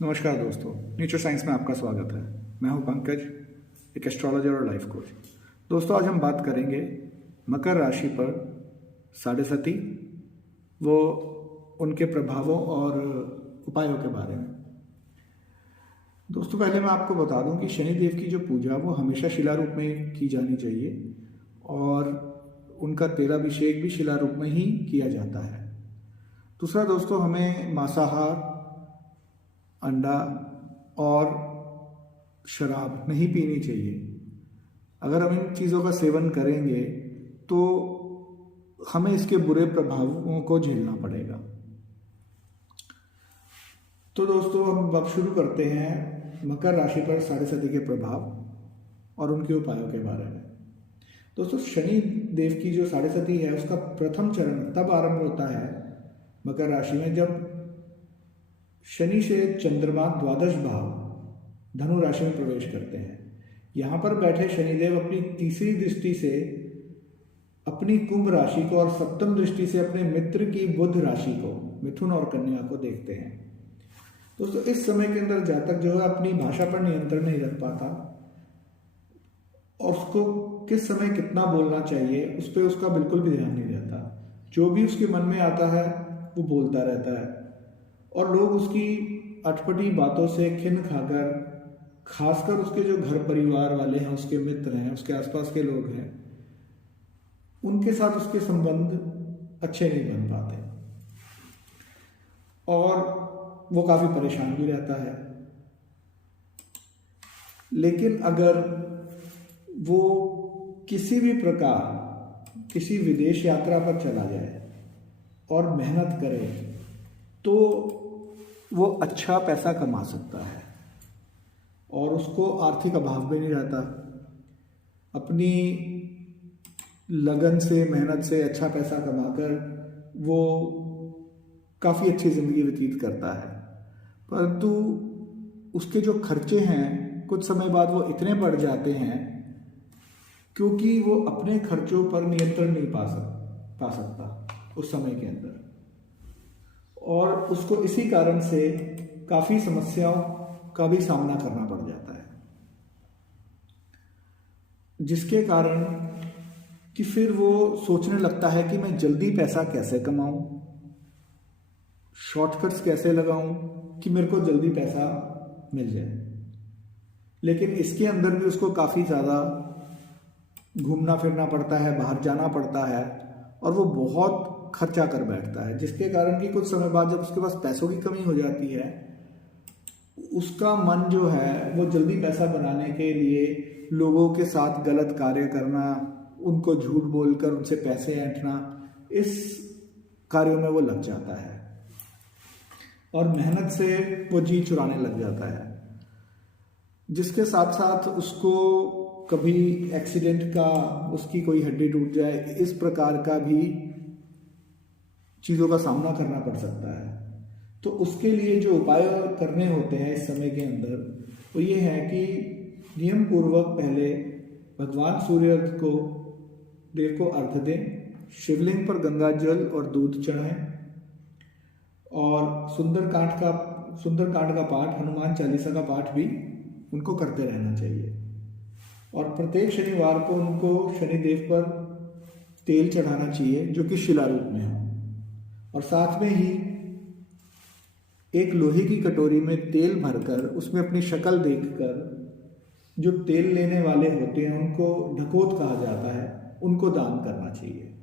नमस्कार दोस्तों, nature science में आपका स्वागत है। मैं हूं पंकज, एक एस्ट्रोलॉजर और लाइफ कोच। दोस्तों, आज हम बात करेंगे मकर राशि पर साढ़े सती, वो उनके प्रभावों और उपायों के बारे में। दोस्तों, पहले मैं आपको बता दूं कि शनिदेव की जो पूजा वो हमेशा शिला रूप में की जानी चाहिए और उनका तेलाभिषेक भी शिला रूप में ही किया जाता है। दूसरा दोस्तों, हमें मांसाहार, अंडा और शराब नहीं पीनी चाहिए। अगर हम इन चीज़ों का सेवन करेंगे तो हमें इसके बुरे प्रभावों को झेलना पड़ेगा। तो दोस्तों, हम अब शुरू करते हैं मकर राशि पर साढ़े सती के प्रभाव और उनके उपायों के बारे में। दोस्तों, शनि देव की जो साढ़े सती है उसका प्रथम चरण तब आरंभ होता है मकर राशि में जब शनि से चंद्रमा द्वादश भाव धनु राशि में प्रवेश करते हैं। यहाँ पर बैठे शनिदेव अपनी तीसरी दृष्टि से अपनी कुंभ राशि को और सप्तम दृष्टि से अपने मित्र की बुध राशि को, मिथुन और कन्या को देखते हैं। दोस्तों, इस समय के अंदर जातक जो है अपनी भाषा पर नियंत्रण नहीं रख पाता और उसको किस समय कितना बोलना चाहिए उस पर उसका बिल्कुल भी ध्यान नहीं रहता। जो भी उसके मन में आता है वो बोलता रहता है और लोग उसकी अटपटी बातों से खिन खाकर, खासकर उसके जो घर परिवार वाले हैं, उसके मित्र हैं, उसके आसपास के लोग हैं, उनके साथ उसके संबंध अच्छे नहीं बन पाते और वो काफी परेशान भी रहता है। लेकिन अगर वो किसी भी प्रकार किसी विदेश यात्रा पर चला जाए और मेहनत करे तो वो अच्छा पैसा कमा सकता है और उसको आर्थिक अभाव भी नहीं रहता। अपनी लगन से, मेहनत से अच्छा पैसा कमाकर वो काफ़ी अच्छी ज़िंदगी व्यतीत करता है। परंतु उसके जो खर्चे हैं कुछ समय बाद वो इतने बढ़ जाते हैं क्योंकि वो अपने खर्चों पर नियंत्रण नहीं पा सकता उस समय के अंदर, और उसको इसी कारण से काफ़ी समस्याओं का भी सामना करना पड़ जाता है, जिसके कारण कि फिर वो सोचने लगता है कि मैं जल्दी पैसा कैसे कमाऊं, शॉर्टकट्स कैसे लगाऊं कि मेरे को जल्दी पैसा मिल जाए। लेकिन इसके अंदर भी उसको काफ़ी ज़्यादा घूमना फिरना पड़ता है, बाहर जाना पड़ता है और वो बहुत खर्चा कर बैठता है, जिसके कारण कि कुछ समय बाद जब उसके पास पैसों की कमी हो जाती है, उसका मन जो है वो जल्दी पैसा बनाने के लिए लोगों के साथ गलत कार्य करना, उनको झूठ बोलकर उनसे पैसे ऐंठना, इस कार्यों में वो लग जाता है और मेहनत से वो जी चुराने लग जाता है, जिसके साथ साथ उसको कभी एक्सीडेंट का, उसकी कोई हड्डी टूट जाए, इस प्रकार का भी चीज़ों का सामना करना पड़ सकता है। तो उसके लिए जो उपाय करने होते हैं इस समय के अंदर वो ये है कि नियम पूर्वक पहले भगवान सूर्य को देव को अर्घ्य दें, शिवलिंग पर गंगा जल और दूध चढ़ाएं और सुंदरकांड का पाठ, हनुमान चालीसा का पाठ भी उनको करते रहना चाहिए। और प्रत्येक शनिवार को उनको शनिदेव पर तेल चढ़ाना चाहिए जो कि शिला रूप में हो, और साथ में ही एक लोहे की कटोरी में तेल भरकर उसमें अपनी शक्ल देखकर, जो तेल लेने वाले होते हैं उनको ढकोत कहा जाता है, उनको दान करना चाहिए।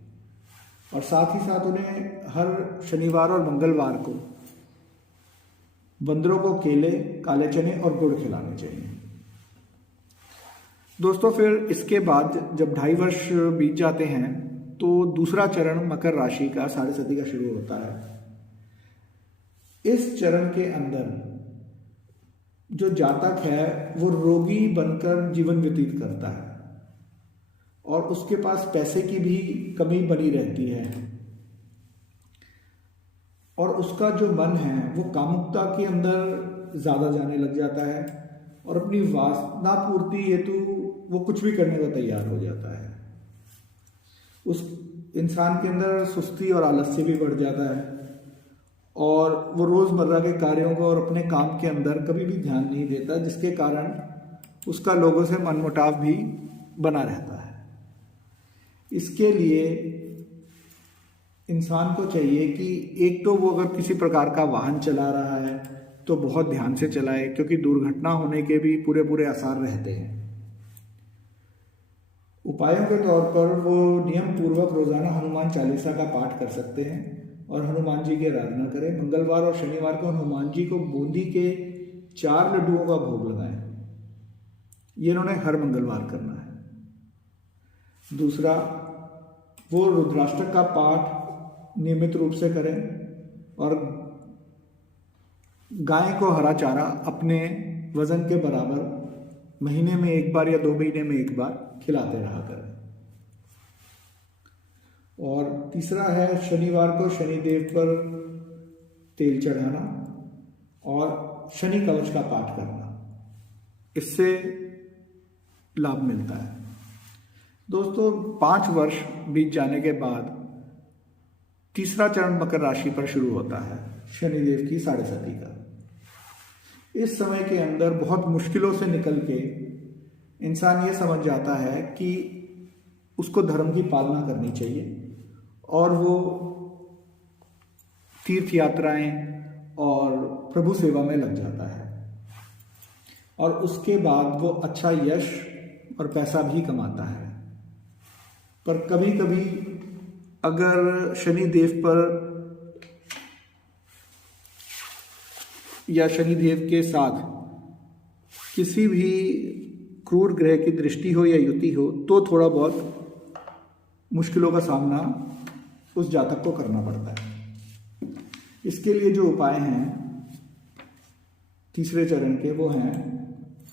और साथ ही साथ उन्हें हर शनिवार और मंगलवार को बंदरों को केले, काले चने और गुड़ खिलाने चाहिए। दोस्तों, फिर इसके बाद जब 2.5 वर्ष बीत जाते हैं तो दूसरा चरण मकर राशि का साढ़े सती का शुरू होता है। इस चरण के अंदर जो जातक है वो रोगी बनकर जीवन व्यतीत करता है और उसके पास पैसे की भी कमी बनी रहती है और उसका जो मन है वो कामुकता के अंदर ज्यादा जाने लग जाता है और अपनी वासना पूर्ति हेतु वो कुछ भी करने को तैयार हो जाता है। उस इंसान के अंदर सुस्ती और आलस्य भी बढ़ जाता है और वो रोज़मर्रा के कार्यों को और अपने काम के अंदर कभी भी ध्यान नहीं देता, जिसके कारण उसका लोगों से मनमुटाव भी बना रहता है। इसके लिए इंसान को चाहिए कि एक तो वो अगर किसी प्रकार का वाहन चला रहा है तो बहुत ध्यान से चलाए, क्योंकि दुर्घटना होने के भी पूरे पूरे आसार रहते हैं। उपायों के तौर पर वो नियम पूर्वक रोजाना हनुमान चालीसा का पाठ कर सकते हैं और हनुमान जी की आराधना करें। मंगलवार और शनिवार को हनुमान जी को बूंदी के 4 लड्डुओं का भोग लगाएं। ये इन्होंने हर मंगलवार करना है। दूसरा, वो रुद्राष्टक का पाठ नियमित रूप से करें और गाय को हरा चारा अपने वजन के बराबर महीने में 1 बार या 2 महीने में 1 बार खिलाते रहा करें। और तीसरा है, शनिवार को शनिदेव पर तेल चढ़ाना और शनि कवच का पाठ करना, इससे लाभ मिलता है। दोस्तों, 5 वर्ष बीत जाने के बाद तीसरा चरण मकर राशि पर शुरू होता है, शनिदेव की 7.5 का। इस समय के अंदर बहुत मुश्किलों से निकल के इंसान ये समझ जाता है कि उसको धर्म की पालना करनी चाहिए और वो तीर्थ यात्राएं और प्रभु सेवा में लग जाता है और उसके बाद वो अच्छा यश और पैसा भी कमाता है। पर कभी कभी अगर शनिदेव पर या शनिदेव के साथ किसी भी क्रूर ग्रह की दृष्टि हो या युति हो तो थोड़ा बहुत मुश्किलों का सामना उस जातक को करना पड़ता है। इसके लिए जो उपाय हैं तीसरे चरण के, वो हैं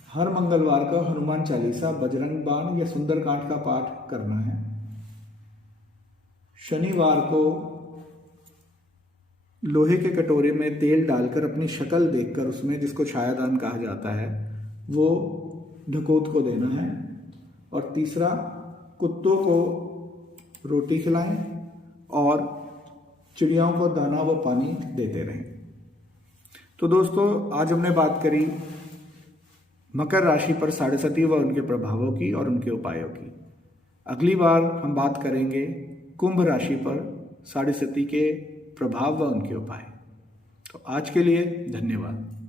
हर मंगलवार को हनुमान चालीसा, बजरंग बाण या सुंदरकांड का पाठ करना है। शनिवार को लोहे के कटोरे में तेल डालकर अपनी शक्ल देखकर उसमें, जिसको छायादान कहा जाता है, वो ढकोत को देना है। और तीसरा, कुत्तों को रोटी खिलाएं और चिड़ियाओं को दाना व पानी देते रहें। तो दोस्तों, आज हमने बात करी मकर राशि पर 7.5 व उनके प्रभावों की और उनके उपायों की। अगली बार हम बात करेंगे कुंभ राशि पर 7.5 के प्रभाव व उनके उपाय। तो आज के लिए धन्यवाद।